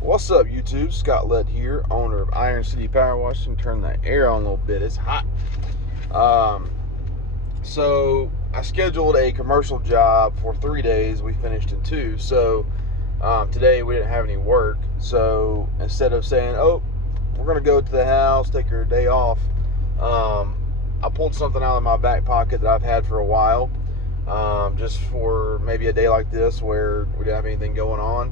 What's up, YouTube? Scott Lett here, owner of Iron City Power Washing. Turn the air on a little bit. It's hot. Um, so I scheduled a commercial job for 3 days. We finished in 2. So today we didn't have any work. So instead of saying, "Oh, we're gonna go to the house, take our day off," I pulled something out of my back pocket that I've had for a while, just for maybe a day like this where we didn't have anything going on.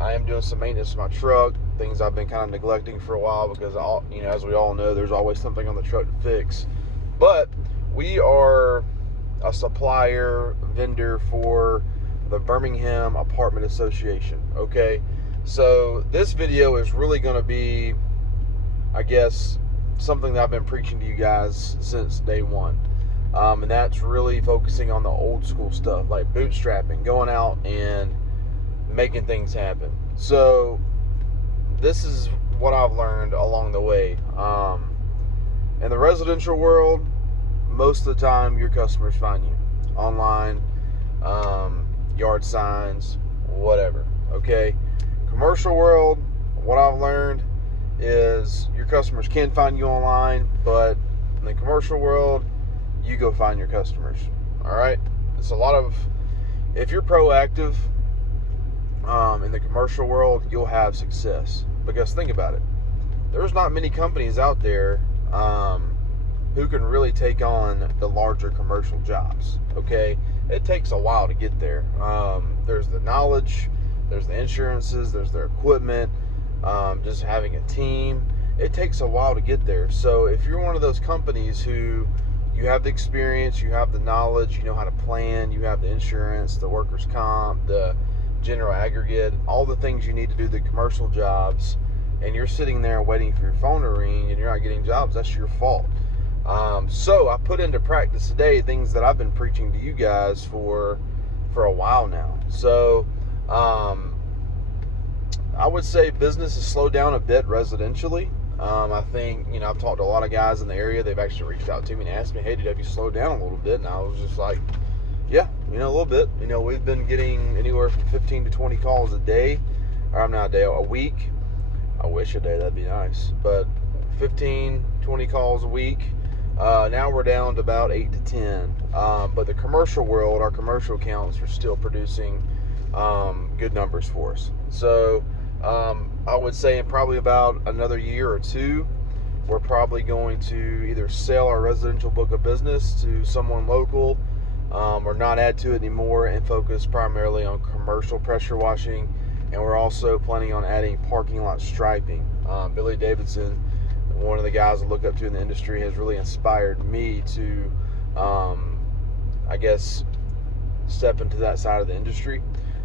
I am doing some maintenance to my truck, things I've been kind of neglecting for a while because, as we all know, there's always something on the truck to fix. But we are a supplier, vendor for the Birmingham Apartment Association. Okay, so this video is really going to be, I guess, something that I've been preaching to you guys since day one. And that's really focusing on the old school stuff, like bootstrapping, going out and making things happen. So this is what I've learned along the way. In the residential world, most of the time your customers find you online, yard signs, whatever. Okay. Commercial world, what I've learned is your customers can find you online, but in the commercial world, you go find your customers. All right. It's a lot of, if you're proactive, in the commercial world, you'll have success. Because think about it, there's not many companies out there who can really take on the larger commercial jobs. Okay, it takes a while to get there. There's the knowledge, there's the insurances, there's their equipment, just having a team. It takes a while to get there. So if you're one of those companies who you have the experience, you have the knowledge, you know how to plan, you have the insurance, the workers' comp, the general aggregate, all the things you need to do the commercial jobs, and you're sitting there waiting for your phone to ring and you're not getting jobs, that's your fault. So I put into practice today things that I've been preaching to you guys for a while now. So I would say business has slowed down a bit residentially. I think, I've talked to a lot of guys in the area. They've actually reached out to me and asked me, "Hey, dude, have you slowed down a little bit?" And I was just like, yeah, a little bit. We've been getting anywhere from 15 to 20 calls a day. Or I'm not a day, a week. I wish a day, that'd be nice. But 15, 20 calls a week. Now we're down to about 8 to 10. But the commercial world, our commercial accounts are still producing good numbers for us. So I would say in probably about another year or two, we're probably going to either sell our residential book of business to someone local, or not add to it anymore and focus primarily on commercial pressure washing. And we're also planning on adding parking lot striping. Billy Davidson, one of the guys I look up to in the industry, has really inspired me to, I guess, step into that side of the industry.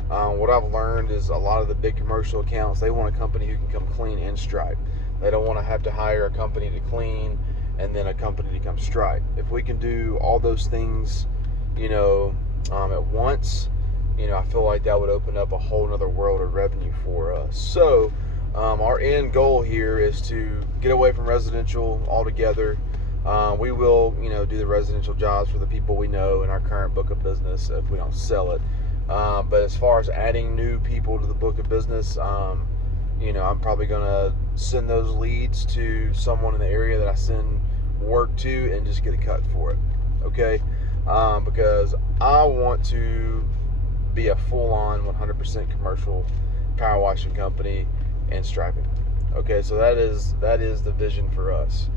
What I've learned is a lot of the big commercial accounts, they want a company who can come clean and stripe. They don't want to have to hire a company to clean and then a company to come stripe. If we can do all those things at once, I feel like that would open up a whole nother world of revenue for us. So our end goal here is to get away from residential altogether. We will, do the residential jobs for the people we know in our current book of business if we don't sell it. But as far as adding new people to the book of business, I'm probably going to send those leads to someone in the area that I send work to and just get a cut for it. Okay? Because I want to be a full-on 100% commercial power washing company and striping. Okay, so that is the vision for us.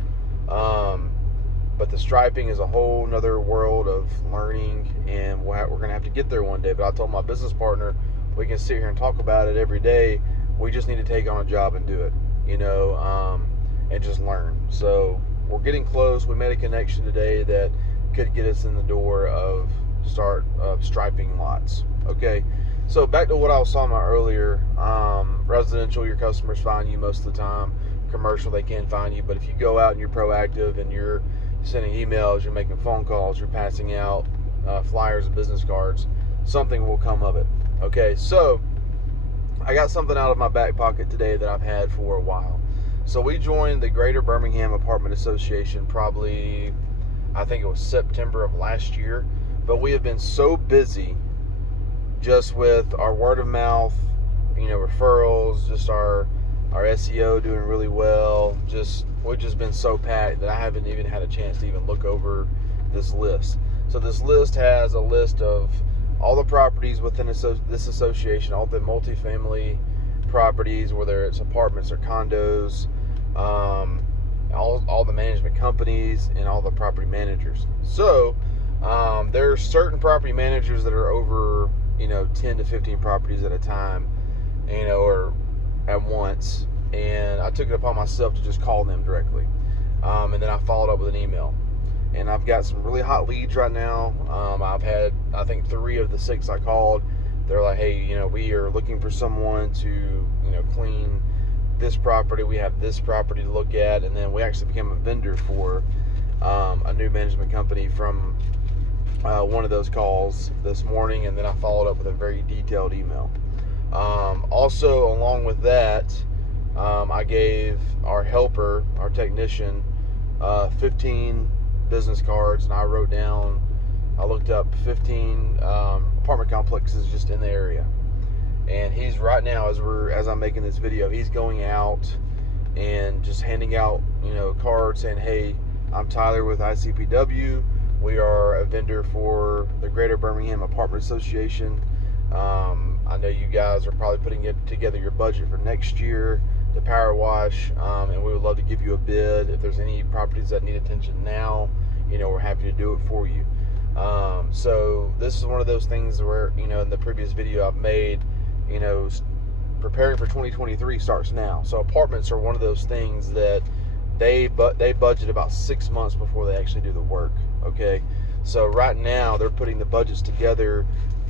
But the striping is a whole nother world of learning, and we're going to have to get there one day. But I told my business partner, we can sit here and talk about it every day. We just need to take on a job and do it, and just learn. So we're getting close. We made a connection today that could get us in the door of striping lots. Okay, so back to what I was talking about earlier. Residential, your customers find you most of the time. Commercial, they can find you, but if you go out and you're proactive and you're sending emails, you're making phone calls, you're passing out flyers and business cards, something will come of it. Okay, so I got something out of my back pocket today that I've had for a while. So we joined the Greater Birmingham Apartment Association probably, I think it was September of last year. But we have been so busy just with our word of mouth, referrals, How's just our SEO doing really well? We've just been so packed that I haven't even had a chance to even look over this list. So this list has a list of all the properties within this association, all the multifamily properties, whether it's apartments or condos, all the management companies, and all the property managers. So there are certain property managers that are over 10 to 15 properties at a time, or at once, and I took it upon myself to just call them directly, and then I followed up with an email, and I've got some really hot leads right now. I've had, I think, 3 of the 6 I called. They're like, hey, we are looking for someone to clean this property. We have this property to look at. And then we actually became a vendor for a new management company from one of those calls this morning, and then I followed up with a very detailed email. Also, along with that, I gave our helper, our technician, 15 business cards, and I looked up 15 apartment complexes just in the area. And he's right now, as I'm making this video, he's going out and just handing out cards saying, hey, I'm Tyler with ICPW. We are a vendor for the Greater Birmingham Apartment Association. I know you guys are probably putting together your budget for next year to power wash, and we would love to give you a bid. If there's any properties that need attention now, we're happy to do it for you. So this is one of those things where, in the previous video I've made, preparing for 2023 starts now. So apartments are one of those things that they budget about 6 months before they actually do the work. Okay, so right now they're putting the budgets together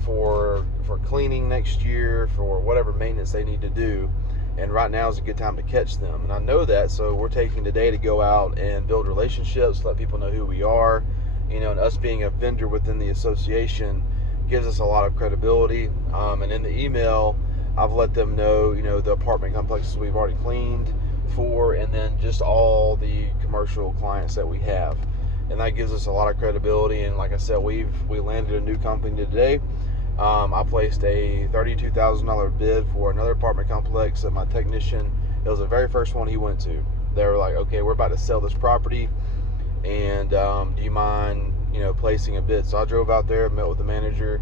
for cleaning next year, for whatever maintenance they need to do, and right now is a good time to catch them. And I know that, so we're taking today to go out and build relationships, let people know who we are, and us being a vendor within the association gives us a lot of credibility. And in the email, I've let them know, the apartment complexes we've already cleaned for, and then just all the commercial clients that we have. And that gives us a lot of credibility. And like I said, we landed a new company today. I placed a $32,000 bid for another apartment complex that my technician, it was the very first one he went to. They were like, okay, we're about to sell this property, and do you mind placing a bid? So I drove out there, met with the manager,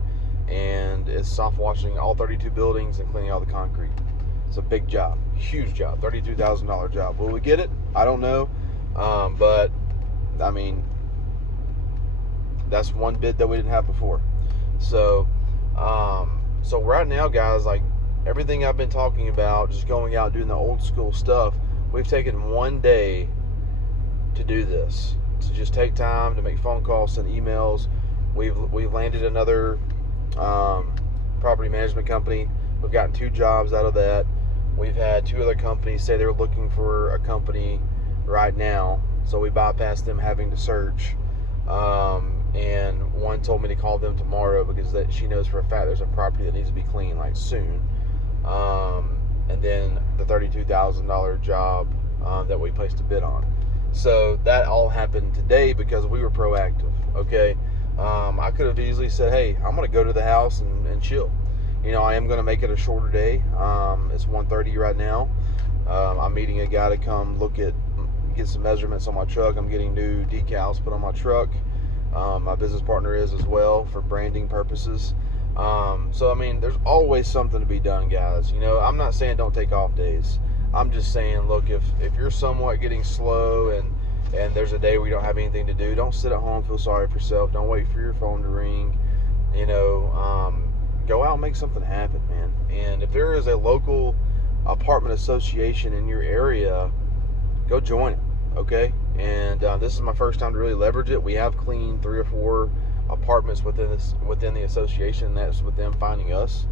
and it's soft washing all 32 buildings and cleaning all the concrete. It's a big job, huge job, $32,000 job. Will we get it? I don't know, but I mean, that's one bid that we didn't have before. So so right now, guys, like everything I've been talking about, just going out doing the old school stuff, we've taken one day to do this, to just take time to make phone calls, send emails. We've landed another property management company. We've gotten 2 jobs out of that. We've had 2 other companies say they're looking for a company right now, so we bypassed them having to search. And one told me to call them tomorrow because she knows for a fact there's a property that needs to be cleaned like soon. And then the $32,000 job that we placed a bid on. So that all happened today because we were proactive. Okay, I could have easily said, hey, I'm going to go to the house and chill. I am going to make it a shorter day. It's 1:30 right now. I'm meeting a guy to come get some measurements on my truck. I'm getting new decals put on my truck. My business partner is as well, for branding purposes. So I mean, there's always something to be done, guys. I'm not saying don't take off days. I'm just saying, look, if you're somewhat getting slow and there's a day where you don't have anything to do, don't sit at home and feel sorry for yourself. Don't wait for your phone to ring. Go out and make something happen, man. And if there is a local apartment association in your area, go join it. Okay, and this is my first time to really leverage it. We have cleaned 3 or 4 apartments within the association, and that's with them finding us,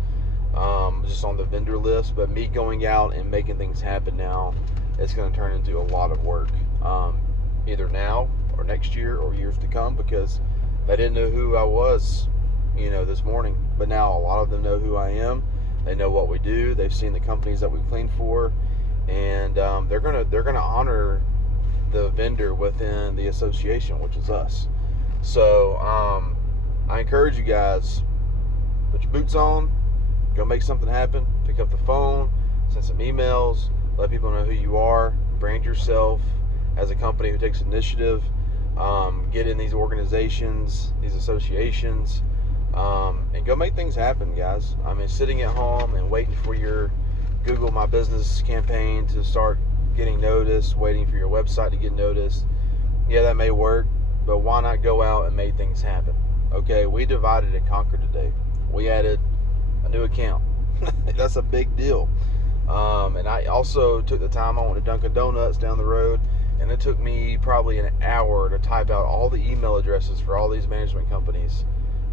just on the vendor list. But me going out and making things happen now, it's going to turn into a lot of work, either now or next year or years to come, because they didn't know who I was, this morning. But now a lot of them know who I am. They know what we do. They've seen the companies that we've cleaned for, and they're gonna honor the vendor within the association, which is us. So I encourage you guys, put your boots on, go make something happen, pick up the phone, send some emails, let people know who you are, brand yourself as a company who takes initiative, get in these organizations, these associations, and go make things happen, guys. I mean, sitting at home and waiting for your Google My Business campaign to start getting noticed, waiting for your website to get noticed, yeah, that may work, but why not go out and make things happen? Okay, we divided and conquered today. We added a new account. That's a big deal. And I also took the time. I went to Dunkin' Donuts down the road, and it took me probably an hour to type out all the email addresses for all these management companies.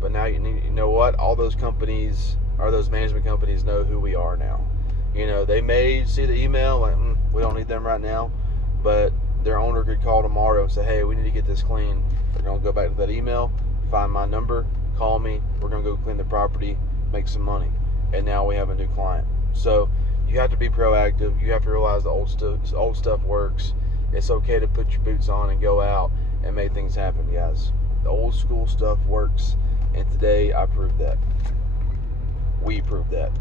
But now you know what? All those companies, or those management companies, know who we are now. You know, they may see the email like, we don't need them right now, but their owner could call tomorrow and say, hey, we need to get this clean. They're going to go back to that email, find my number, call me. We're going to go clean the property, make some money. And now we have a new client. So you have to be proactive. You have to realize the old stuff works. It's okay to put your boots on and go out and make things happen, guys. The old school stuff works. And today I proved that. We proved that.